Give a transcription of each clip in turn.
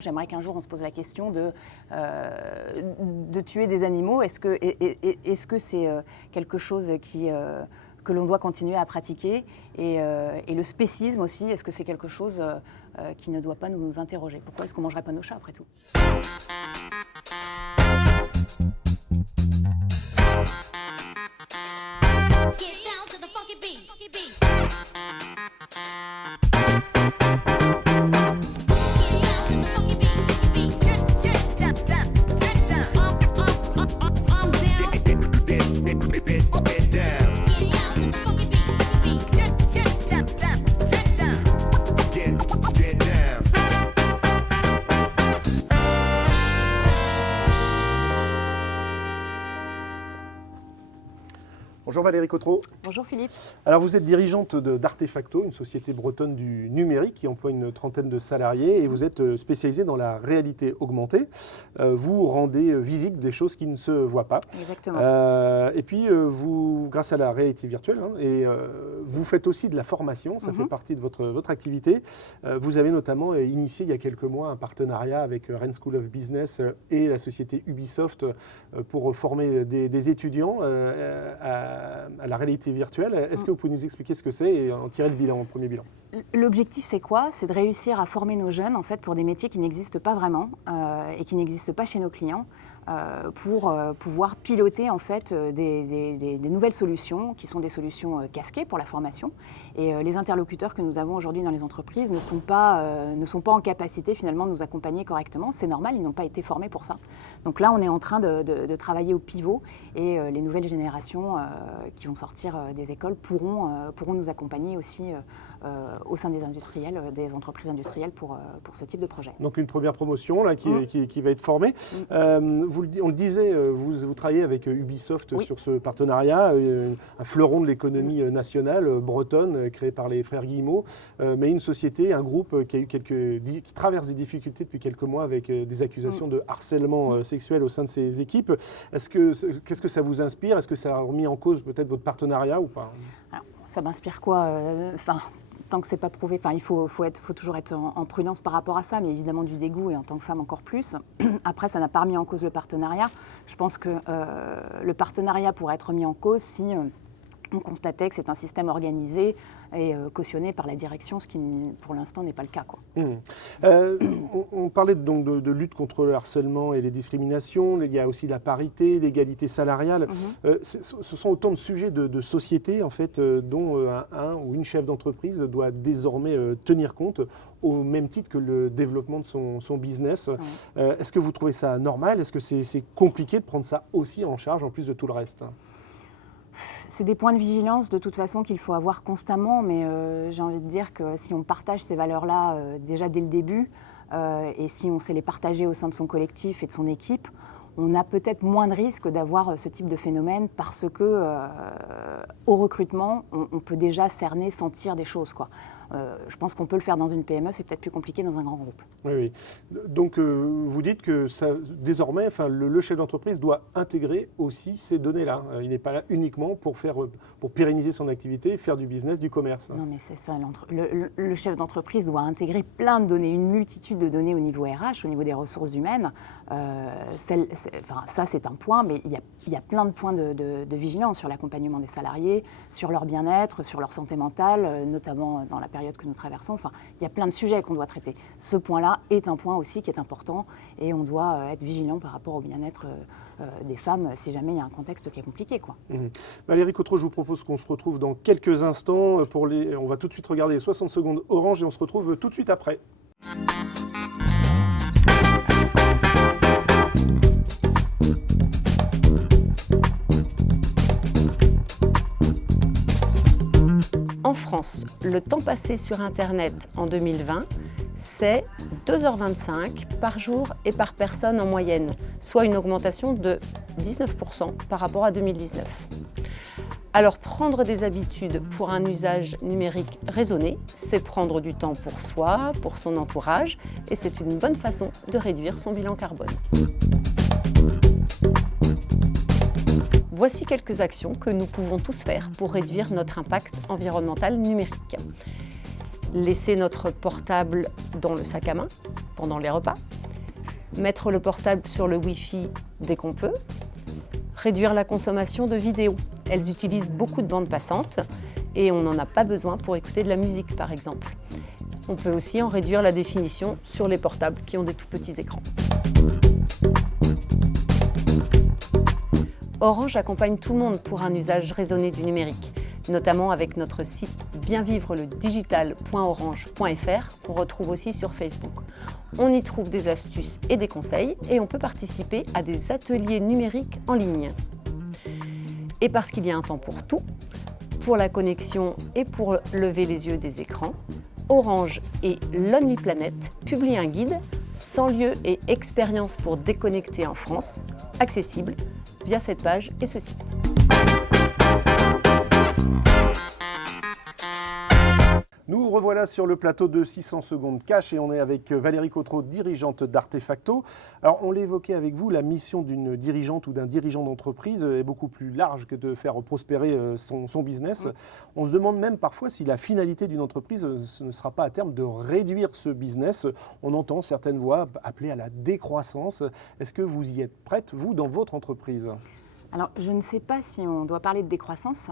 J'aimerais qu'un jour on se pose la question de tuer des animaux. Est-ce que c'est quelque chose que l'on doit continuer à pratiquer et le spécisme aussi, est-ce que c'est quelque chose qui ne doit pas nous interroger? Pourquoi est-ce qu'on ne mangerait pas nos chats après tout? Bonjour Valérie Cotreau. Bonjour Philippe. Alors vous êtes dirigeante d'Artefacto, une société bretonne du numérique qui emploie une trentaine de salariés et vous êtes spécialisée dans la réalité augmentée. Vous rendez visible des choses qui ne se voient pas. Exactement. Et puis vous, grâce à la réalité virtuelle, vous faites aussi de la formation, ça fait partie de votre activité. Vous avez notamment initié il y a quelques mois un partenariat avec Rennes School of Business et la société Ubisoft pour former des étudiants à la réalité virtuelle. Est-ce que vous pouvez nous expliquer ce que c'est et en tirer le premier bilan? L'objectif, c'est quoi? C'est de réussir à former nos jeunes en fait, pour des métiers qui n'existent pas vraiment et qui n'existent pas chez nos clients. Pour pouvoir piloter en fait des nouvelles solutions qui sont des solutions casquées pour la formation. Et les interlocuteurs que nous avons aujourd'hui dans les entreprises ne sont pas en capacité finalement de nous accompagner correctement. C'est normal, ils n'ont pas été formés pour ça. Donc là, on est en train de travailler au pivot et les nouvelles générations qui vont sortir des écoles pourront nous accompagner aussi au sein des industriels, des entreprises industrielles pour ce type de projet. Donc une première promotion là, qui va être formée. On le disait, vous travaillez avec Ubisoft sur ce partenariat, un fleuron de l'économie nationale bretonne créé par les frères Guillemot, mais une société, un groupe qui traverse des difficultés depuis quelques mois avec des accusations de harcèlement sexuel au sein de ses équipes. Qu'est-ce que ça vous inspire? Est-ce que ça a remis en cause peut-être votre partenariat ou pas? Alors, ça m'inspire quoi? Tant que c'est pas prouvé, il faut toujours être en prudence par rapport à ça, mais évidemment du dégoût et en tant que femme encore plus. Après, ça n'a pas remis en cause le partenariat. Je pense que le partenariat pourrait être mis en cause si on constatait que c'est un système organisé et cautionné par la direction, ce qui pour l'instant n'est pas le cas, quoi. On parlait donc de lutte contre le harcèlement et les discriminations, il y a aussi la parité, l'égalité salariale. Ce sont autant de sujets de société en fait, dont un ou une chef d'entreprise doit désormais tenir compte au même titre que le développement de son business. Est-ce que vous trouvez ça normal? Est-ce que c'est compliqué de prendre ça aussi en charge en plus de tout le reste? C'est des points de vigilance de toute façon qu'il faut avoir constamment, mais j'ai envie de dire que si on partage ces valeurs-là déjà dès le début et si on sait les partager au sein de son collectif et de son équipe, on a peut-être moins de risques d'avoir ce type de phénomène parce que au recrutement, on peut déjà cerner, sentir des choses, quoi. Je pense qu'on peut le faire dans une PME, c'est peut-être plus compliqué dans un grand groupe. Oui. Donc vous dites que désormais, le chef d'entreprise doit intégrer aussi ces données-là. Il n'est pas là uniquement pour pérenniser son activité, faire du business, du commerce. Non, mais c'est ça. Le chef d'entreprise doit intégrer plein de données, une multitude de données au niveau RH, au niveau des ressources humaines. Ça, c'est un point, mais il y a plein de points de vigilance sur l'accompagnement des salariés, sur leur bien-être, sur leur santé mentale, notamment dans la période que nous traversons. Il y a plein de sujets qu'on doit traiter. Ce point-là est un point aussi qui est important et on doit être vigilant par rapport au bien-être des femmes si jamais il y a un contexte qui est compliqué, quoi. Valérie Cotreau, je vous propose qu'on se retrouve dans quelques instants. On va tout de suite regarder les 60 secondes Orange et on se retrouve tout de suite après. En France, le temps passé sur Internet en 2020, c'est 2h25 par jour et par personne en moyenne, soit une augmentation de 19% par rapport à 2019. Alors prendre des habitudes pour un usage numérique raisonné, c'est prendre du temps pour soi, pour son entourage, et c'est une bonne façon de réduire son bilan carbone. Voici quelques actions que nous pouvons tous faire pour réduire notre impact environnemental numérique. Laisser notre portable dans le sac à main, pendant les repas, mettre le portable sur le Wi-Fi dès qu'on peut, réduire la consommation de vidéos. Elles utilisent beaucoup de bandes passantes et on n'en a pas besoin pour écouter de la musique par exemple. On peut aussi en réduire la définition sur les portables qui ont des tout petits écrans. Orange accompagne tout le monde pour un usage raisonné du numérique, notamment avec notre site bienvivreledigital.orange.fr qu'on retrouve aussi sur Facebook. On y trouve des astuces et des conseils et on peut participer à des ateliers numériques en ligne. Et parce qu'il y a un temps pour tout, pour la connexion et pour lever les yeux des écrans, Orange et Lonely Planet publient un guide 100 lieux et expériences pour déconnecter en France, accessible via cette page et ce site. Nous revoilà sur le plateau de 600 secondes cash et on est avec Valérie Cotreau, dirigeante d'Artefacto. Alors on l'évoquait avec vous, la mission d'une dirigeante ou d'un dirigeant d'entreprise est beaucoup plus large que de faire prospérer son business. On se demande même parfois si la finalité d'une entreprise ce ne sera pas à terme de réduire ce business. On entend certaines voix appeler à la décroissance. Est-ce que vous y êtes prête, vous, dans votre entreprise ? Alors, je ne sais pas si on doit parler de décroissance,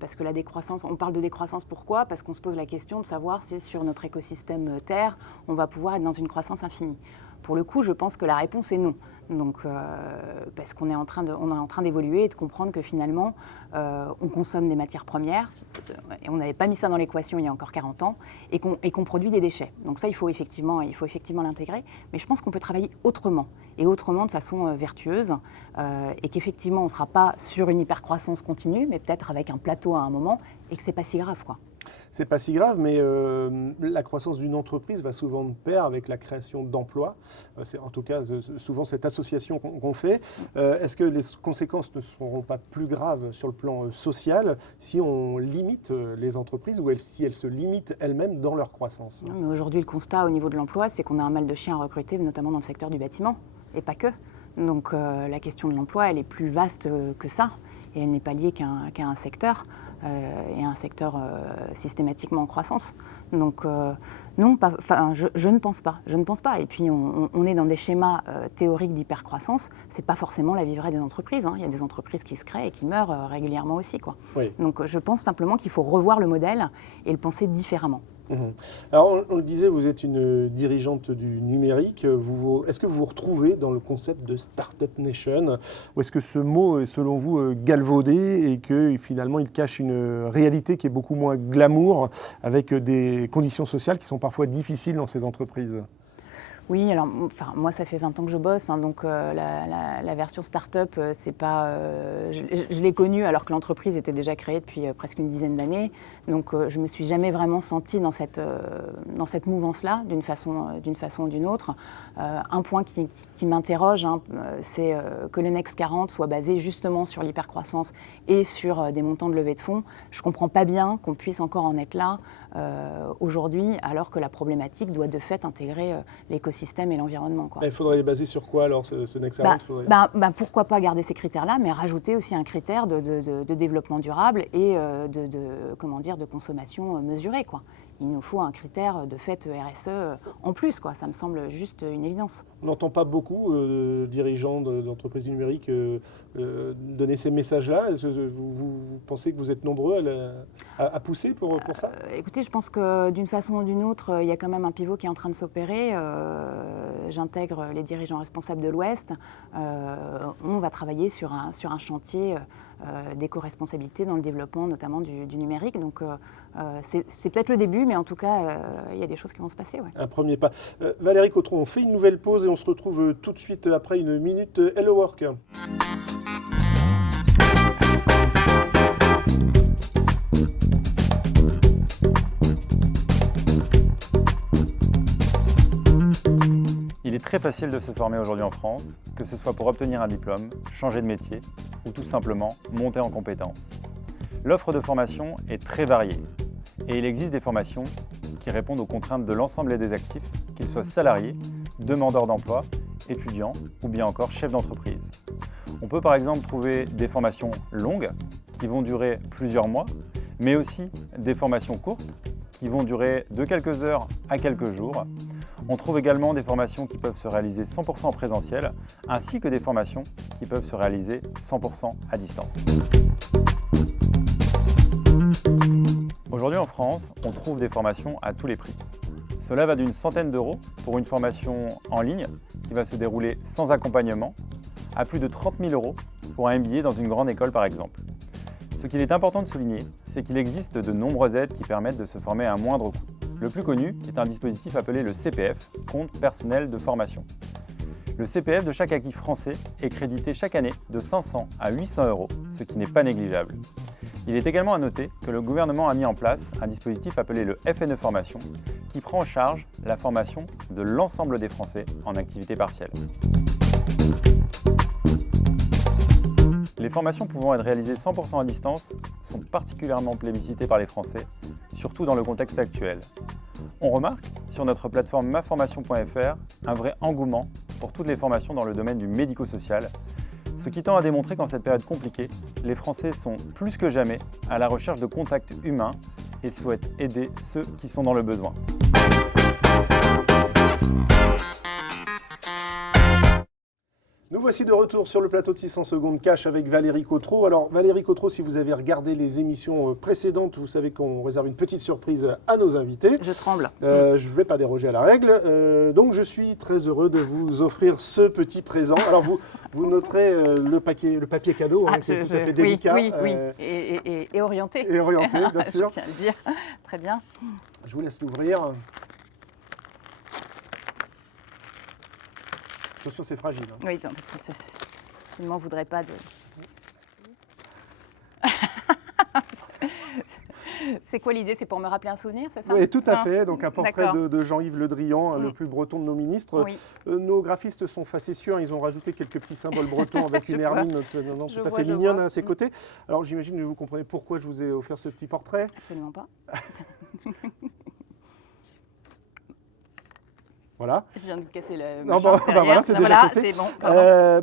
parce que la décroissance, on parle de décroissance pourquoi ? Parce qu'on se pose la question de savoir si sur notre écosystème Terre, on va pouvoir être dans une croissance infinie. Pour le coup, je pense que la réponse est non. Donc, parce qu'on est en train d'évoluer et de comprendre que finalement, on consomme des matières premières, et on n'avait pas mis ça dans l'équation il y a encore 40 ans, et qu'on produit des déchets. Donc ça, il faut effectivement l'intégrer. Mais je pense qu'on peut travailler autrement, et autrement de façon vertueuse, et qu'effectivement, on ne sera pas sur une hypercroissance continue, mais peut-être avec un plateau à un moment, et que ce n'est pas si grave, quoi. C'est pas si grave, mais la croissance d'une entreprise va souvent de pair avec la création d'emplois. C'est en tout cas souvent cette association qu'on fait. Est-ce que les conséquences ne seront pas plus graves sur le plan social si on limite les entreprises ou si elles se limitent elles-mêmes dans leur croissance ? Non, mais aujourd'hui, le constat au niveau de l'emploi, c'est qu'on a un mal de chien à recruter, notamment dans le secteur du bâtiment, et pas que. Donc la question de l'emploi, elle est plus vaste que ça, et elle n'est pas liée qu'à un secteur. Et un secteur systématiquement en croissance. Donc non, je ne pense pas. Et puis on est dans des schémas théoriques d'hypercroissance. C'est pas forcément la vie vraie des entreprises. Il y a des entreprises qui se créent et qui meurent régulièrement aussi, quoi. Oui. Donc je pense simplement qu'il faut revoir le modèle et le penser différemment. Alors, on le disait, vous êtes une dirigeante du numérique. Est-ce que vous vous retrouvez dans le concept de Startup Nation ? Ou est-ce que ce mot est, selon vous, galvaudé et que finalement, il cache une réalité qui est beaucoup moins glamour, avec des conditions sociales qui sont parfois difficiles dans ces entreprises ? Oui, alors moi ça fait 20 ans que je bosse, donc la version start-up, c'est pas, je l'ai connue alors que l'entreprise était déjà créée depuis presque une dizaine d'années, donc je me suis jamais vraiment sentie dans cette mouvance-là, d'une façon ou d'une autre. Un point qui m'interroge, c'est que le Next 40 soit basé justement sur l'hypercroissance et sur des montants de levée de fonds. Je comprends pas bien qu'on puisse encore en être là aujourd'hui, alors que la problématique doit de fait intégrer l'écosystème et l'environnement, quoi. Il faudrait les baser sur quoi alors ce Next 40 pourquoi pas garder ces critères-là, mais rajouter aussi un critère de développement durable et de consommation mesurée, quoi. Il nous faut un critère de fait RSE en plus, quoi. Ça me semble juste une évidence. On n'entend pas beaucoup de dirigeants d'entreprises numériques donner ces messages-là. Est-ce que vous pensez que vous êtes nombreux à pousser pour ça ? Écoutez, je pense que d'une façon ou d'une autre, il y a quand même un pivot qui est en train de s'opérer. J'intègre les dirigeants responsables de l'Ouest. On va travailler sur un chantier d'éco-responsabilité dans le développement notamment du numérique. Donc c'est peut-être le début, mais en tout cas, il y a des choses qui vont se passer. Ouais. Un premier pas. Valérie Cotreau, on fait une nouvelle pause et on se retrouve tout de suite après une minute Hello Work. Il est très facile de se former aujourd'hui en France, que ce soit pour obtenir un diplôme, changer de métier ou tout simplement monter en compétences. L'offre de formation est très variée et il existe des formations qui répondent aux contraintes de l'ensemble des actifs, qu'ils soient salariés, demandeurs d'emploi, étudiants ou bien encore chefs d'entreprise. On peut par exemple trouver des formations longues qui vont durer plusieurs mois, mais aussi des formations courtes qui vont durer de quelques heures à quelques jours. On trouve également des formations qui peuvent se réaliser 100% en présentiel, ainsi que des formations qui peuvent se réaliser 100% à distance. Aujourd'hui en France, on trouve des formations à tous les prix. Cela va d'une centaine d'euros pour une formation en ligne qui va se dérouler sans accompagnement, à plus de 30 000 euros pour un MBA dans une grande école par exemple. Ce qu'il est important de souligner, c'est qu'il existe de nombreuses aides qui permettent de se former à un moindre coût. Le plus connu est un dispositif appelé le CPF, compte personnel de formation. Le CPF de chaque acquis français est crédité chaque année de 500 à 800 euros, ce qui n'est pas négligeable. Il est également à noter que le gouvernement a mis en place un dispositif appelé le FNE Formation, qui prend en charge la formation de l'ensemble des Français en activité partielle. Les formations pouvant être réalisées 100% à distance sont particulièrement plébiscitées par les Français, surtout dans le contexte actuel. On remarque sur notre plateforme maformation.fr un vrai engouement pour toutes les formations dans le domaine du médico-social, ce qui tend à démontrer qu'en cette période compliquée, les Français sont plus que jamais à la recherche de contacts humains et souhaitent aider ceux qui sont dans le besoin. Nous voici de retour sur le plateau de 600 secondes cash avec Valérie Cotreau. Alors Valérie Cotreau, si vous avez regardé les émissions précédentes, vous savez qu'on réserve une petite surprise à nos invités. Je tremble. Je ne vais pas déroger à la règle, donc je suis très heureux de vous offrir ce petit présent. Alors vous noterez le papier cadeau, qui est tout à fait délicat. Oui, et orienté. Et orienté, bien sûr. Je tiens à le dire. Très bien. Je vous laisse l'ouvrir. Attention, c'est fragile. Hein. Oui, je ne m'en voudrais pas de... C'est quoi l'idée? C'est pour me rappeler un souvenir, c'est ça? Oui, tout à fait. Donc un portrait de Jean-Yves Le Drian, le plus breton de nos ministres. Oui. Nos graphistes sont facétieux, ils ont rajouté quelques petits symboles bretons avec une hermine tout à fait mignonne à ses côtés. Alors j'imagine que vous comprenez pourquoi je vous ai offert ce petit portrait. Absolument pas. Voilà. Je viens de casser le voilà, c'est déjà cassé. C'est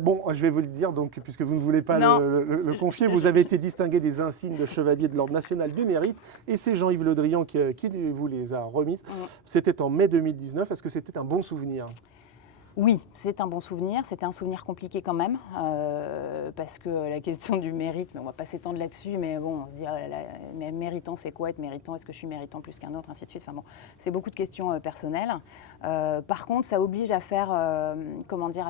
bon. Bon, je vais vous le dire, donc, puisque vous ne voulez pas le confier, vous avez été distingué des insignes de chevalier de l'Ordre national du mérite, et c'est Jean-Yves Le Drian qui vous les a remises. C'était en mai 2019. Est-ce que c'était un bon souvenir? Oui, c'est un bon souvenir. C'était un souvenir compliqué quand même, parce que la question du mérite, mais on ne va pas s'étendre là-dessus, mais bon, on se dit, mais méritant, c'est quoi être méritant? Est-ce que je suis méritant plus qu'un autre, ainsi de suite. Enfin bon, c'est beaucoup de questions personnelles. Par contre, ça oblige à faire, à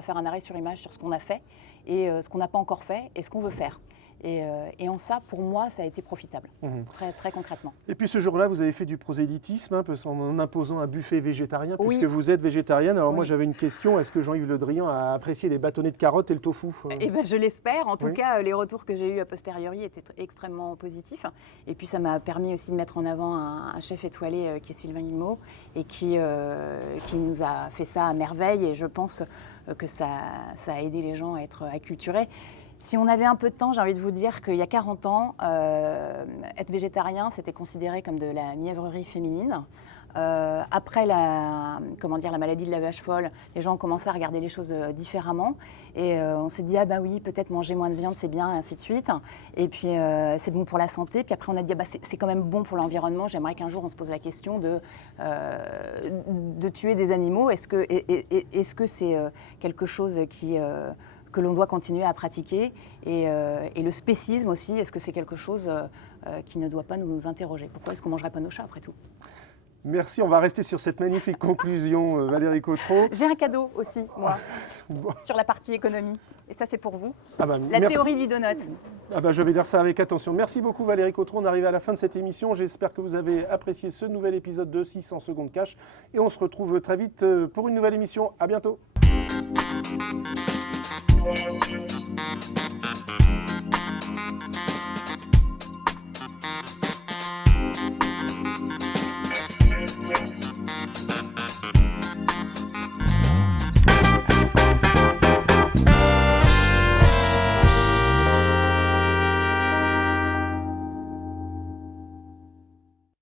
faire un arrêt sur image sur ce qu'on a fait, et ce qu'on n'a pas encore fait, et ce qu'on veut faire. Et en ça, pour moi, ça a été profitable, très, très concrètement. Et puis ce jour-là, vous avez fait du prosélytisme, en imposant un buffet végétarien, puisque vous êtes végétarienne. Alors moi, j'avais une question. Est-ce que Jean-Yves Le Drian a apprécié les bâtonnets de carottes et le tofu? Eh ben, je l'espère. En tout cas, les retours que j'ai eus a posteriori étaient extrêmement positifs. Et puis, ça m'a permis aussi de mettre en avant un chef étoilé qui est Sylvain Guillemot, et qui nous a fait ça à merveille. Et je pense que ça a aidé les gens à être acculturés. Si on avait un peu de temps, j'ai envie de vous dire qu'il y a 40 ans, être végétarien, c'était considéré comme de la mièvrerie féminine. Après la maladie de la vache folle, les gens ont commencé à regarder les choses différemment. Et on s'est dit, ah bah oui, peut-être manger moins de viande, c'est bien, et ainsi de suite. Et puis, c'est bon pour la santé. Puis après, on a dit, ah bah, c'est quand même bon pour l'environnement. J'aimerais qu'un jour, on se pose la question de tuer des animaux. Est-ce que c'est quelque chose que l'on doit continuer à pratiquer, et le spécisme aussi, est-ce que c'est quelque chose qui ne doit pas nous interroger? Pourquoi est-ce qu'on ne mangerait pas nos chats après tout? Merci, on va rester sur cette magnifique conclusion, Valérie Cotreau. J'ai un cadeau aussi, moi, sur la partie économie, et ça c'est pour vous, merci. Théorie du donut. Je vais lire ça avec attention. Merci beaucoup Valérie Cotreau, on arrive à la fin de cette émission. J'espère que vous avez apprécié ce nouvel épisode de 600 secondes cash, et on se retrouve très vite pour une nouvelle émission. À bientôt.